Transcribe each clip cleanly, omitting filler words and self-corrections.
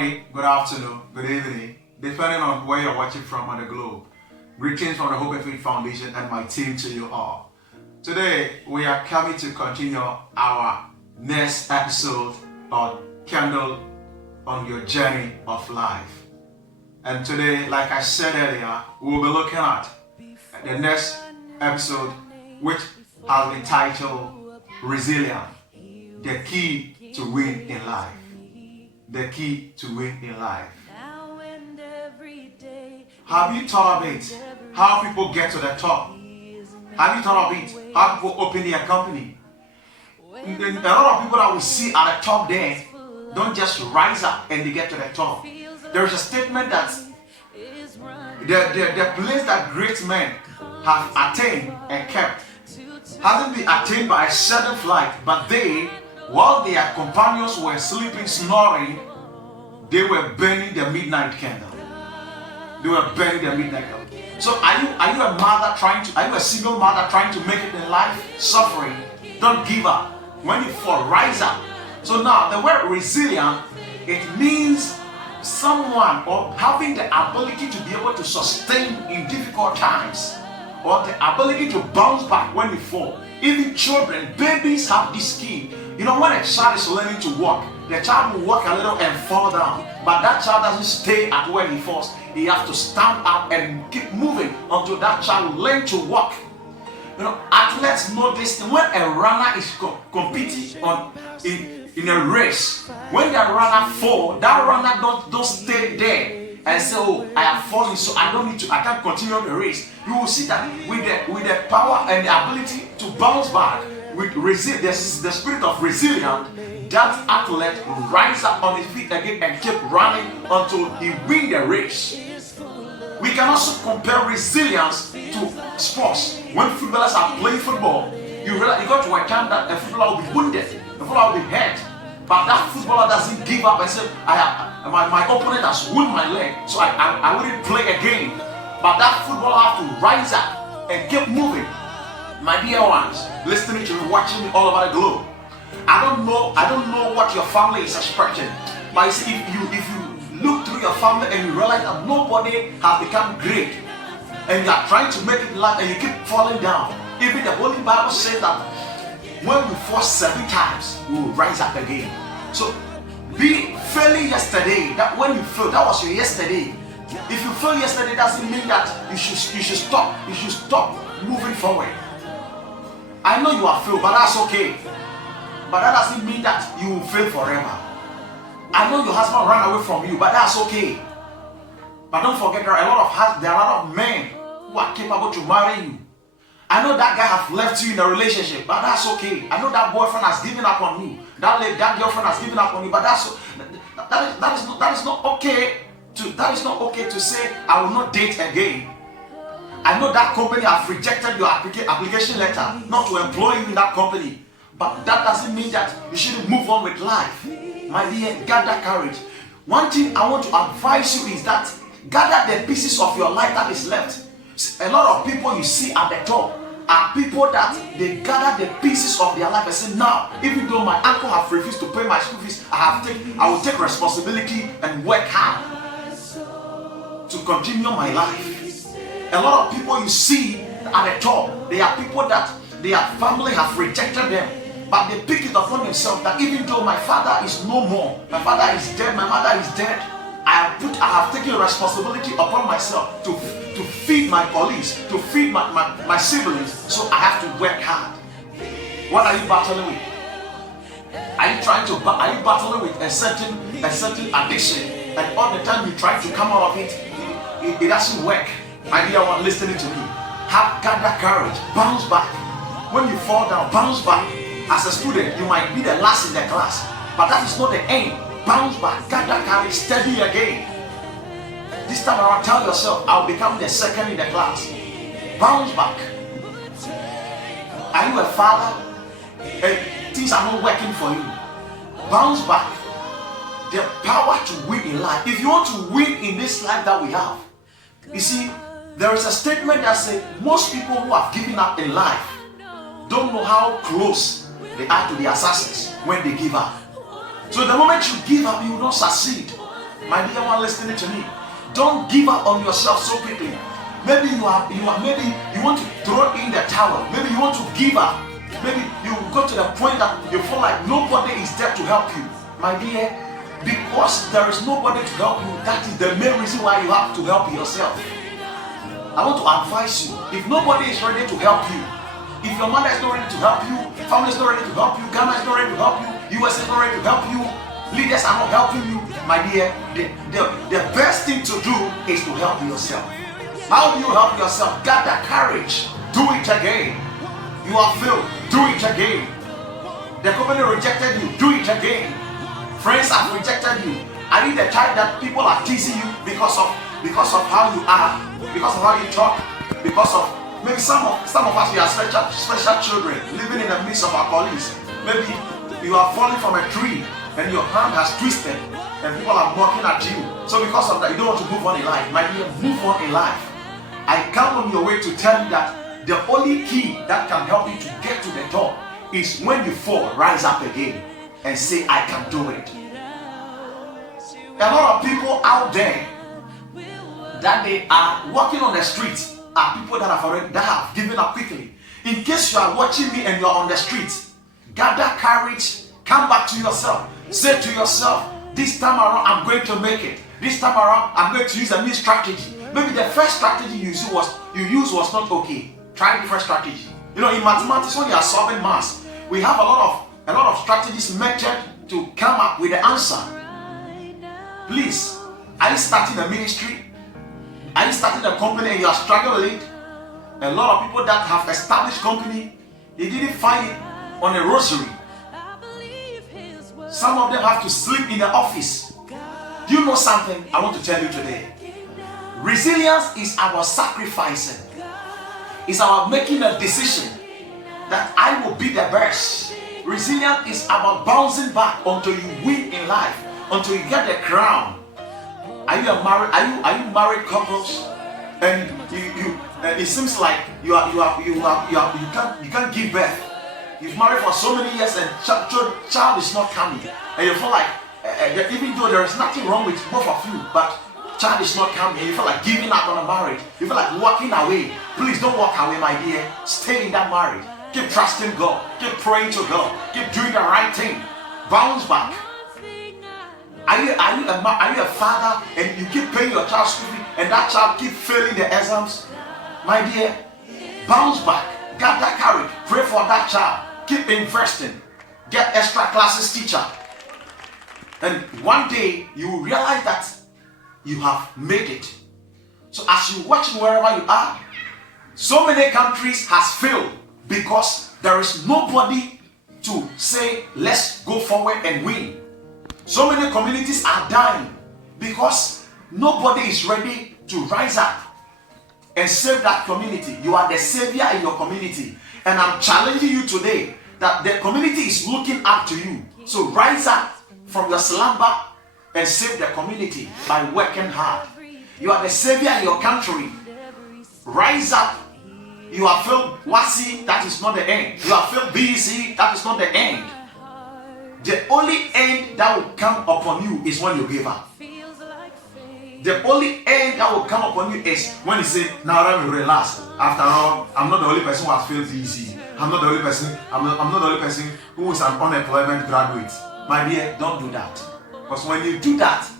morning, good afternoon, good evening, depending on where you're watching from on the globe. Greetings from the Hope and Faith Foundation and my team to you all. Today, we are coming to continue our next episode on Candle on Your Journey of Life. And today, like I said earlier, we will be looking at the next episode, which has been titled Resilient, the key to win in life. The key to win in life. Have you thought of it? How people get to the top? Have you thought of it? How people open their company? A lot of people that we see at the top there don't just rise up and they get to the top. There is a statement that the place that great men have attained and kept hasn't been attained by a sudden flight, but they, while their companions were sleeping, snoring, they were burning the midnight candle. They were burning the midnight candle. So are you a mother are you a single mother trying to make it in life? Suffering. Don't give up. When you fall, rise up. So now the word resilient, it means someone or having the ability to be able to sustain in difficult times, or the ability to bounce back when you fall. Even children, babies have this skill. You know, when a child is learning to walk, the child will walk a little and fall down. But that child doesn't stay at where he falls. He has to stand up and keep moving until that child will learn to walk. You know, athletes know this. When a runner is competing in a race, when the runner falls, that runner don't stay there and say, oh, I have fallen, so I can't continue the race. You will see that with the power and the ability to bounce back, with the spirit of resilience, that athlete will rise up on his feet again and keep running until he wins the race. We can also compare resilience to sports. When footballers are playing football, you realize you got to a time that a footballer will be wounded, the footballer will be hurt. But that footballer doesn't give up and say, my opponent has wounded my leg, so I wouldn't play again. But that footballer has to rise up and keep moving. My dear ones, listening to me, watching me all over the globe, I don't know what your family is expecting. But you see, if you look through your family and you realize that nobody has become great, and you are trying to make it life and you keep falling down. Even the Holy Bible says that when we fall 7 times, we will rise up again. So be failing yesterday, that when you fail, that was your yesterday. If you fail yesterday, doesn't mean that you should stop. You should stop moving forward. I know you are failed, but that's okay. But that doesn't mean that you will fail forever. I know your husband ran away from you, but that's okay. But don't forget, there are a lot of men who are capable to marry you. I know that guy has left you in a relationship, but that's okay. I know that boyfriend has given up on you. That girlfriend has given up on you, but that is not okay to say I will not date again. I know that company has rejected your application letter not to employ you in that company, but that doesn't mean that you shouldn't move on with life. My dear, gather courage. One thing I want to advise you is that gather the pieces of your life that is left. A lot of people you see at the top are people that they gather the pieces of their life and say, now, even though my uncle have refused to pay my school fees, I will take responsibility and work hard to continue my life. A lot of people you see at the top, they are people that their family have rejected them, but they pick it upon themselves that even though my father is no more, my father is dead, my mother is dead, I have taken responsibility upon myself to feed my colleagues, to feed my siblings, so I have to work hard. What are you battling with? Are you battling with a certain addiction, and all the time you try to come out of it, it doesn't work? My dear one listening to me, gather courage, bounce back. When you fall down, bounce back. As a student, you might be the last in the class, but that is not the aim. Bounce back, gather courage, steady again. This time around, tell yourself, I'll become the second in the class. Bounce back. Are you a father and things are not working for you? Bounce back. The power to win in life. If you want to win in this life that we have, you see, there is a statement that says most people who have given up in life don't know how close they are to their success when they give up. So the moment you give up, you will not succeed. My dear one listening to me, don't give up on yourself so quickly. Maybe maybe you want to throw in the towel. Maybe you want to give up. Maybe you go to the point that you feel like nobody is there to help you. My dear, because there is nobody to help you, that is the main reason why you have to help yourself. I want to advise you, if nobody is ready to help you, if your mother is not ready to help you, family is not ready to help you, Ghana is not ready to help you, US is not ready to help you, leaders are not helping you, my dear, the best thing to do is to help yourself. How do you help yourself? Get the courage. Do it again. You are failed. Do it again. The company rejected you. Do it again. Friends have rejected you. Are you the type that people are teasing you because of how you are, because of how you talk, because of maybe some of us, we are special children living in the midst of our colleagues. Maybe you are falling from a tree and your hand has twisted and people are mocking at you. So because of that, you don't want to move on in life. My dear, move on in life. I come on your way to tell you that the only key that can help you to get to the top is when you fall, rise up again and say, I can do it. A lot of people out there that they are walking on the streets are people that have given up quickly. In case you are watching me and you are on the streets, gather courage, come back to yourself. Say to yourself, this time around I'm going to make it. This time around I'm going to use a new strategy. Maybe the first strategy you used was not okay. Try different strategy. You know, in mathematics, when you are solving maths, we have a lot of strategies, method to come up with the answer. Please, are you starting a ministry? Are you starting a company and you are struggling with it? A lot of people that have established company, they didn't find it on a rosary. Some of them have to sleep in the office. Do you know something I want to tell you today? Resilience is about sacrificing. It's about making a decision that I will be the best. Resilience is about bouncing back until you win in life, until you get the crown. Are you married couples? And it seems like you can't give birth. You've married for so many years and child is not coming, and you feel like even though there is nothing wrong with both of you, but child is not coming, and you feel like giving up on a marriage. You feel like walking away. Please don't walk away, my dear. Stay in that marriage. Keep trusting God. Keep praying to God. Keep doing the right thing. Bounce back. Are you a father and you keep paying your child's school fee and that child keep failing the exams? My dear, bounce back. Get that courage. Pray for that child. Keep investing. Get extra classes teacher. And one day you will realize that you have made it. So as you watch wherever you are, so many countries has failed because there is nobody to say, let's go forward and win. So many communities are dying because nobody is ready to rise up and save that community. You are the savior in your community. And I'm challenging you today that the community is looking up to you. So rise up from your slumber and save the community by working hard. You are the savior in your country. Rise up. You are filled WASI, that is not the end. You are filled BC, that is not the end. The only end that will come upon you is when you give up. The only end that will come upon you is when you say, now let me relax. After all, I'm not the only person who has failed BC. I'm not the only person who is an unemployment graduate. My dear, don't do that. Because when you do that,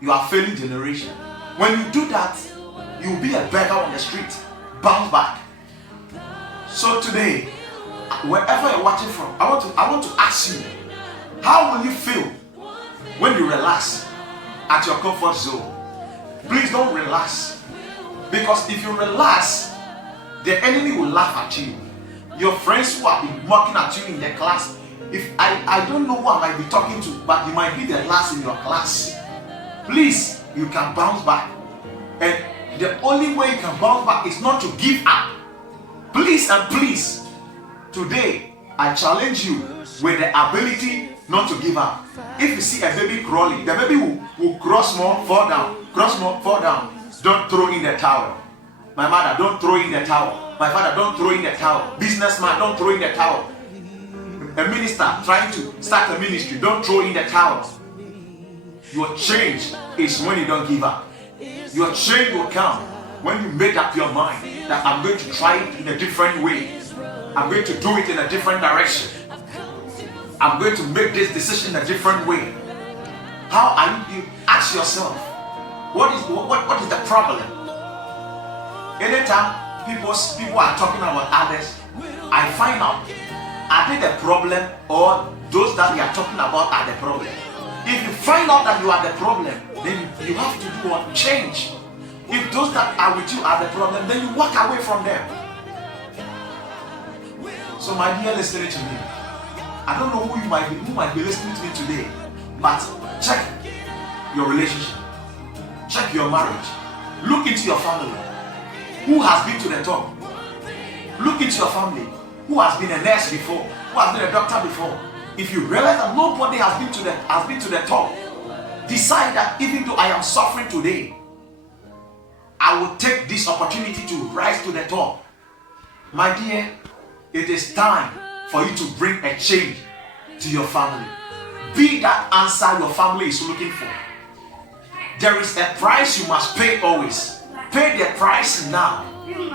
you are failing generation. When you do that, you will be a beggar on the street. Bounce back. So today, wherever you're watching from, I want to ask you, how will you feel when you relax at your comfort zone? Please don't relax. Because if you relax, the enemy will laugh at you. Your friends who have been mocking at you in the class, if I don't know who I might be talking to, but you might be the last in your class. Please, you can bounce back. And the only way you can bounce back is not to give up. Please and please, today I challenge you with the ability not to give up. If you see a baby crawling, the baby will cross more, fall down, cross more, fall down. Don't throw in the towel. My mother, don't throw in the towel. My father, don't throw in the towel. Businessman, don't throw in the towel. A minister trying to start a ministry, don't throw in the towel. Your change is when you don't give up. Your change will come when you make up your mind that I'm going to try it in a different way. I'm going to do it in a different direction. I'm going to make this decision a different way. How are you? Ask yourself, what is the problem? Anytime people are talking about others, I find out, are they the problem or those that we are talking about are the problem? If you find out that you are the problem, then you have to do what? Change. If those that are with you are the problem, then you walk away from them. So my dear listening to me, I don't know who might be listening to me today, but check your relationship, check your marriage, look into your family. Who has been to the top? Look into your family. Who has been a nurse before? Who has been a doctor before? If you realize that nobody has been to the top, decide that even though I am suffering today, I will take this opportunity to rise to the top. My dear, it is time for you to bring a change to your family. Be that answer your family is looking for. There is a price you must pay always. Pay the price now.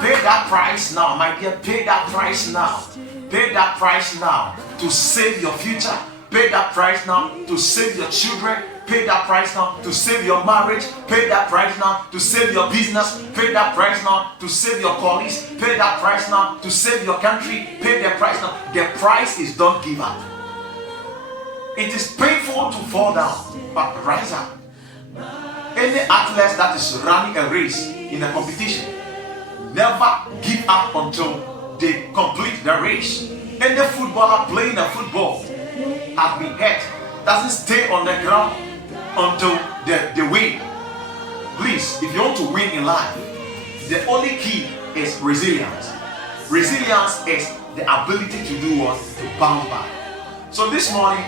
Pay that price now, my dear. Pay that price now. Pay that price now to save your future. Pay that price now to save your children. Pay that price now to save your marriage. Pay that price now to save your business. Pay that price now to save your colleagues. Pay that price now to save your country. Pay the price now. The price is don't give up. It is painful to fall down, but rise up. Any athlete that is running a race in a competition, never give up until they complete the race. Any footballer playing a football has been hurt, doesn't stay on the ground until they win. Please, if you want to win in life, the only key is resilience. Resilience is the ability to do what? To bounce back. So this morning,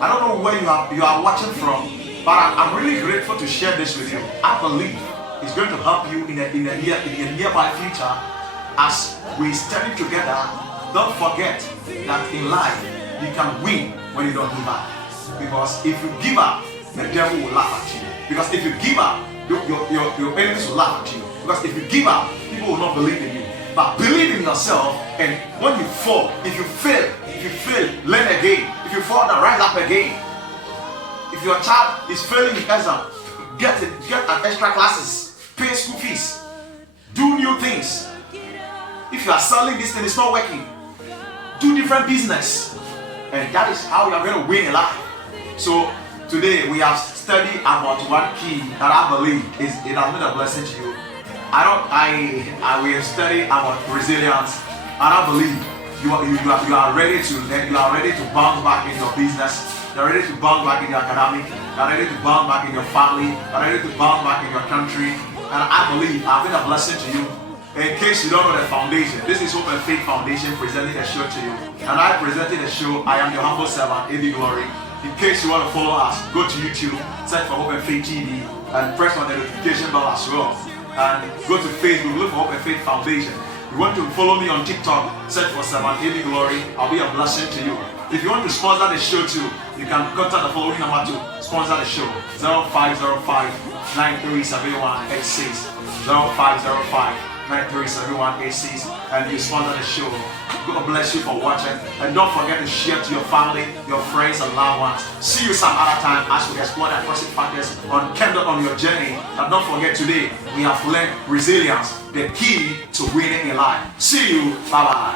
I don't know where you are watching from, but I'm really grateful to share this with you. I believe it's going to help you in a nearby future as we study together. Don't forget that in life you can win when you don't give up. Because if you give up, the devil will laugh at you. Because if you give up, your enemies will laugh at you. Because if you give up, people will not believe in you. But believe in yourself, and when you fall, if you fail, learn again. If you fall, then rise up again. If your child is failing in exam, get an extra classes, pay school fees, do new things. If you are selling this thing, it's not working, do different business, and that is how you are going to win in life. So today we have studied about one key that I believe it has been a blessing to you. We have studied about resilience, and I believe you are ready to bounce back in your business. You're ready to bounce back in your academic. You're ready to bounce back in your family. You're ready to bounce back in your country. And I believe I've been a blessing to you. In case you don't know the foundation, this is Hope and Faith Foundation presenting a show to you. And I presented a show. I am your humble servant, Eddie Glory. In case you want to follow us, go to YouTube, search for Hope and Faith TV, and press on the notification bell as well. And go to Facebook, look for Hope and Faith Foundation. You want to follow me on TikTok, search for Servant Eddie Glory. I'll be a blessing to you. If you want to sponsor the show too, you can contact the following number to sponsor the show: 0505-937186, 0505-937186, and you sponsor the show. God bless you for watching, and don't forget to share to your family, your friends, and loved ones. See you some other time as we explore the positive factors on Kendall on your journey. And don't forget, today we have learned resilience, the key to winning in life. See you. Bye bye.